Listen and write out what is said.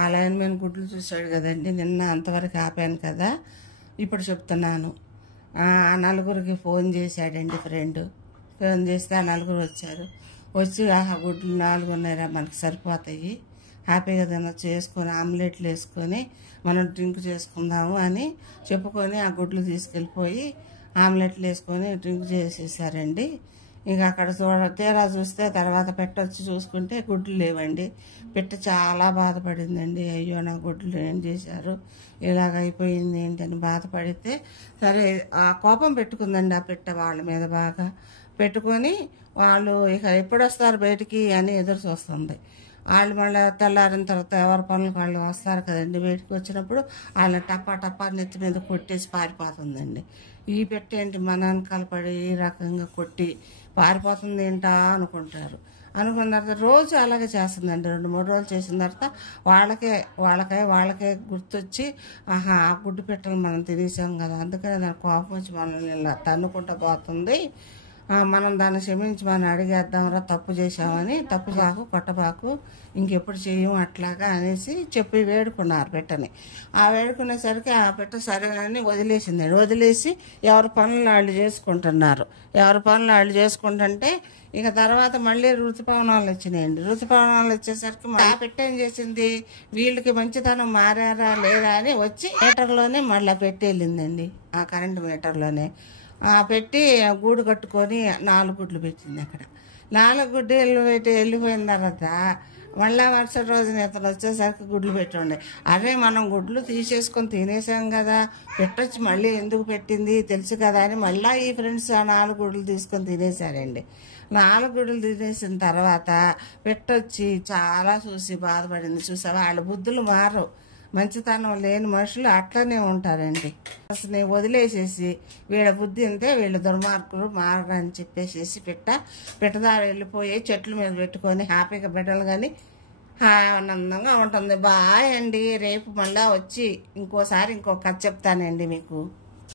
ఆ లైన్మెన్ గుడ్లు చూశాడు కదండి, నిన్న అంతవరకు ఆపాను కదా, ఇప్పుడు చెప్తున్నాను. ఆ నలుగురికి ఫోన్ చేశాడండి ఫ్రెండ్. ఫోన్ చేస్తే ఆ నలుగురు వచ్చారు. వచ్చి ఆ గుడ్లు 4 ఉన్నాయిరా, మనకి సరిపోతాయి, హ్యాపీగా తినొచ్చు, వేసుకొని ఆమ్లెట్లు వేసుకొని మనం డ్రింక్ చేసుకుందాము అని చెప్పుకొని ఆ గుడ్లు తీసుకెళ్ళిపోయి ఆమ్లెట్లు వేసుకొని డ్రింక్ చేసేసారండి. ఇంకా అక్కడ తీరా చూస్తే తర్వాత పెట్టొచ్చి చూసుకుంటే గుడ్లు లేవండి. పెట్టి చాలా బాధపడిందండి. అయ్యో నా గుడ్లు ఏం చేశారు, ఇలాగ అయిపోయింది ఏంటని బాధపడితే, సరే ఆ కోపం పెట్టుకుందండి ఆ పెట్ట వాళ్ళ మీద బాగా పెట్టుకొని, వాళ్ళు ఇక ఎప్పుడు వస్తారు బయటికి అని ఎదురు చూస్తుంది. వాళ్ళు మళ్ళీ తెల్లారిన తర్వాత ఎవరి పనులకు వాళ్ళు వస్తారు కదండి, బయటికి వచ్చినప్పుడు వాళ్ళని టప్పా టప్పా నెత్తి మీద కొట్టేసి పారిపోతుందండి. ఈ పెట్టేంటి మన వెనకాల పడి ఈ రకంగా కొట్టి పారిపోతుంది ఏంటా అనుకుంటారు. అనుకున్న తర్వాత రోజు అలాగే చేస్తుందండి. 2-3 రోజులు చేసిన తర్వాత వాళ్ళకే గుర్తొచ్చి, ఆహా ఆ గుడ్డు పెట్టలు మనం తినేసాం కదా, అందుకనే దాని కోపం వచ్చి మనల్ని ఇలా తన్నుకుంటూ పోతుంది, మనం దాన్ని క్షమించి మనం అడిగేద్దాంరా, తప్పు చేసామని, తప్పు బాకు కొట్టబాకు, ఇంకెప్పుడు చెయ్యం అట్లాగా అనేసి చెప్పి వేడుకున్నారు పెట్టని. ఆ వేడుకునేసరికి ఆ పెట్ట సరే అని వదిలేసిందండి. వదిలేసి ఎవరి పనులు వాళ్ళు చేసుకుంటున్నారు. ఎవరి పనులు వాళ్ళు చేసుకుంటుంటే ఇక తర్వాత మళ్ళీ ఋతుపవనాలు వచ్చినాయండి. ఋతుపవనాలు వచ్చేసరికి ఆ పెట్ట ఏం చేసింది, వీళ్ళకి మంచితనం మారారా లేదా అని వచ్చి మీటర్లోనే మళ్ళీ పెట్టి వెళ్ళిందండి. ఆ కరెంటు మీటర్లోనే పెట్టి గూడు కట్టుకొని 4 గుడ్లు పెట్టింది. అక్కడ 4 గుడ్లు పెట్టి వెళ్ళిపోయిన తర్వాత మళ్ళీ మరుసటి రోజున ఇతను వచ్చేసరికి గుడ్లు పెట్టుండే. అరే మనం గుడ్లు తీసేసుకొని తినేసాం కదా, పెట్టొచ్చి మళ్ళీ ఎందుకు పెట్టింది తెలుసు కదా అని మళ్ళీ ఈ ఫ్రెండ్స్ ఆ 4 గుడ్లు తీసుకొని తినేశారండి. 4 గుడ్లు తినేసిన తర్వాత పెట్టొచ్చి చాలా చూసి బాధపడింది. చూసావా, వాళ్ళ బుద్ధులు మారవు, మంచితనం లేని మనుషులు అట్లనే ఉంటారండి. అసలు వదిలేసేసి వీళ్ళ బుద్ధి అంతే, వీళ్ళ దుర్మార్గులు మారని చెప్పేసేసి పెట్టదారు వెళ్ళిపోయి చెట్ల మీద పెట్టుకొని హ్యాపీగా బిడ్డలు కానీ ఆనందంగా ఉంటుంది. బాయ్ అండి. రేపు మళ్ళీ వచ్చి ఇంకో కథ చెప్తానండి మీకు.